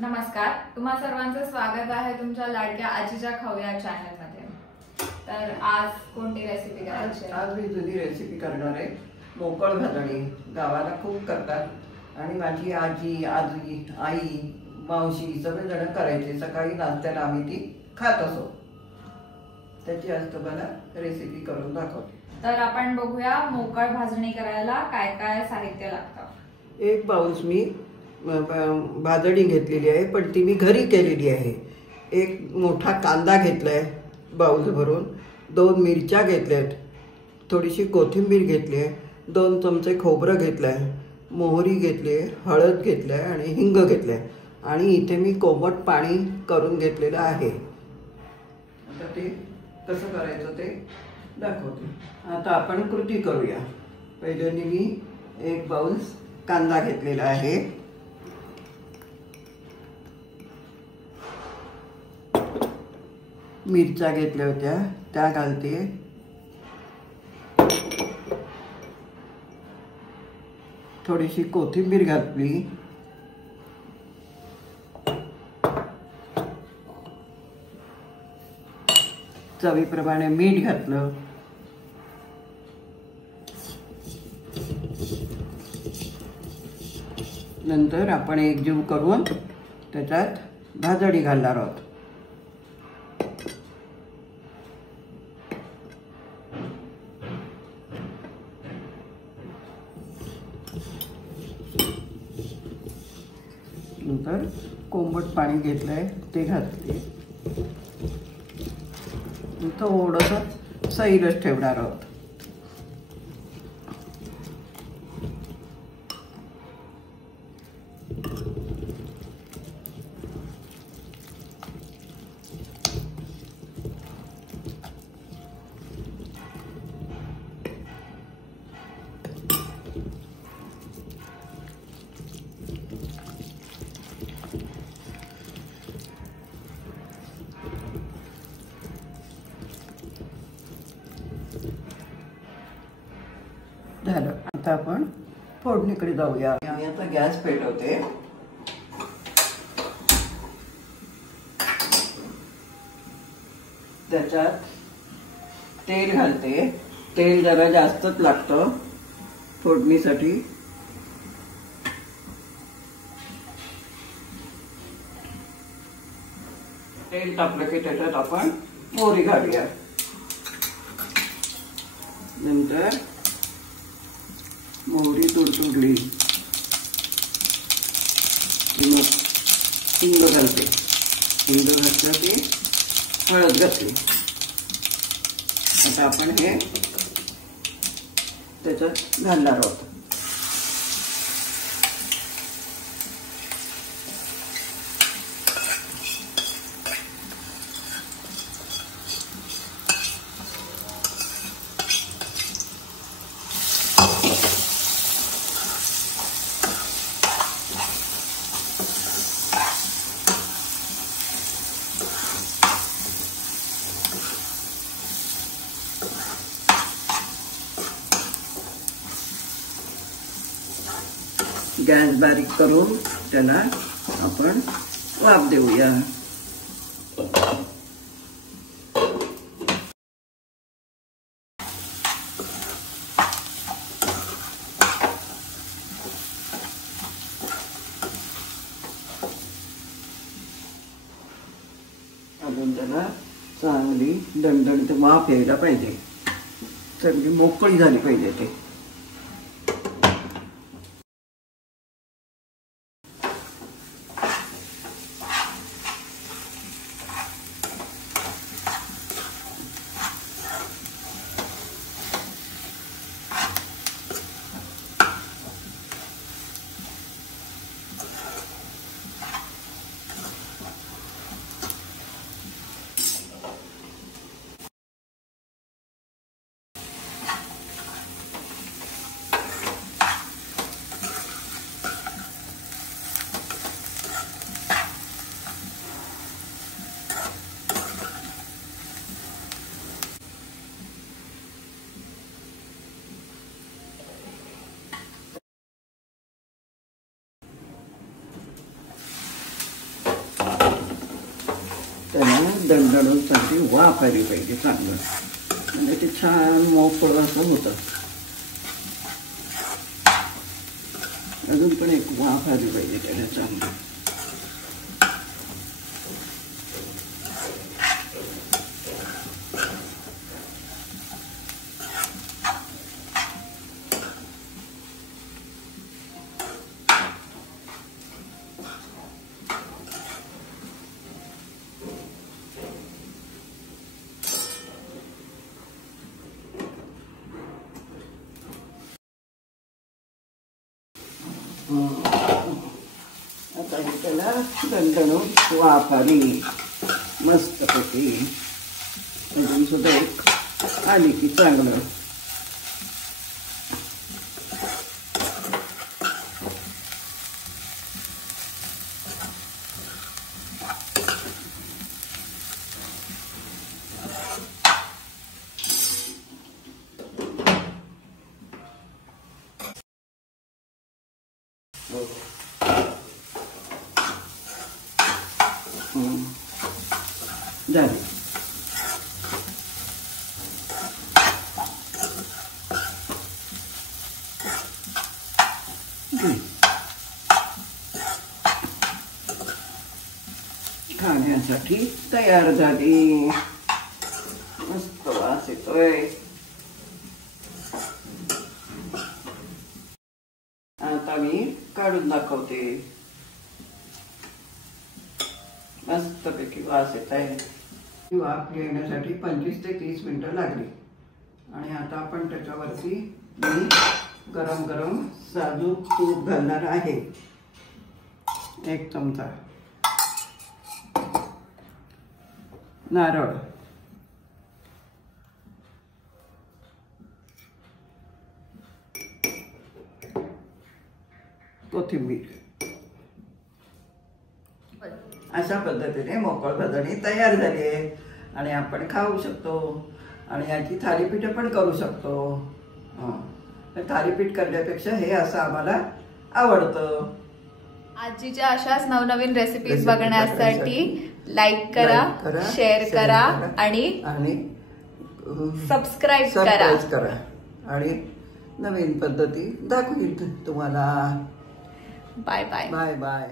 नमस्कार, तुम्हा सर्वांचं स्वागत आहे तुमच्या लाडक्या आजीच्या खाऊया चॅनल मध्ये। तर आज कोणती रेसिपी करायची आहे? आज मी जुनी रेसिपी करणार आहे। मोकळ भाजणी गावाला खूप करतात आणि माझी आजी, आई, मावशी सगळेजण करायचे। सकाळी नाश्त्याला आम्ही ती खात असो। त्याची आज तुम्हाला रेसिपी करून दाखवते। तर आपण बघूया मोकळ भाजणी करायला काय काय साहित्य लागतं। एक बाउल मी भाजणी घेतलेली आहे, पण ती मी घरी केलेली आहे। एक मोठा कांदा घेतलाय बाउल भरून, 2 मिरच्या घेतल्यात, थोडीशी कोथिंबीर घेतली आहे, 2 चमचे खोबरं घेतलंय, मोहरी घेतली, हळद घेतलाय आणि हिंग घेतलाय आणि इथे मी कोमट पाणी करून घेतलेलं आहे। आता ते कसं करायचं ते दाखवते। आता आपण कृती करूया। पहिल्यांदा मी एक बाउल कांदा घेतलेला आहे, मिरच्या घेतल्या होत्या त्या घालते, थोडीशी कोथिंबीर घातली, चवीप्रमाणे मीठ घातलं, नंतर आपण एकजीव करून त्याच्यात भाजणी घालणार आहोत। नंतर कोमट पाणी घेतलंय ते घातले, थोडंसं सैलच ठेवणार आहोत। झालं। आता आपण फोडणीकडे जाऊया। मी आता गॅस पेटवते, त्याच्यात तेल घालते। तेल जरा जास्तच लागतं फोडणीसाठी। तेल टाकलं की त्याच्यात आपण मोहरी घालूया, नंतर मोहरी तुडतुडली की मग हिंग घालते। हिंग घातलं की हळद घातली। आता आपण हे त्याच्यात घालणार आहोत। गॅस बारीक करून त्याला आपण वाफ देऊया। अजून त्याला चांगली दणदणीत वाफ यायला पाहिजे, चांगली मोकळी झाली पाहिजे ते। दणदणून चांगली वाफ आली पाहिजे चांगलं, म्हणजे ते छान मोकळं असं होतं. अजून पण एक वाफ आली पाहिजे त्याला चांगली. आता हे त्याला दणदणून वाफ आली मस्तपैकी. अजून सुद्धा एक आली की चांगलं. झाली. खाण्यासाठी तयार झाली. मस्त वास येतोय. आता मी काढून दाखवते. मस्तपैकी वास येत आहे. वाफ येण्यासाठी 25 ते 30 मिनिटं लागली. आणि आता आपण त्याच्यावरती मी गरम गरम साजूक तूप घालणार आहे. 1 चमचा. नारळ, कोथिंबीर. अशा पद्धतीने मोकळ भजणी तयार झाली आहे आणि आपण खाऊ शकतो. आणि याची थालीपीठ पण करू शकतो. थालीपीठ करण्यापेक्षा हे असं आम्हाला आवडतं. आजीच्या अशाच नवनवीन रेसिपीज बघण्यासाठी लाईक करा, शेअर करा आणि सबस्क्राईब करा. आणि नवीन पद्धती दाखवील तुम्हाला. Bye bye. Bye bye.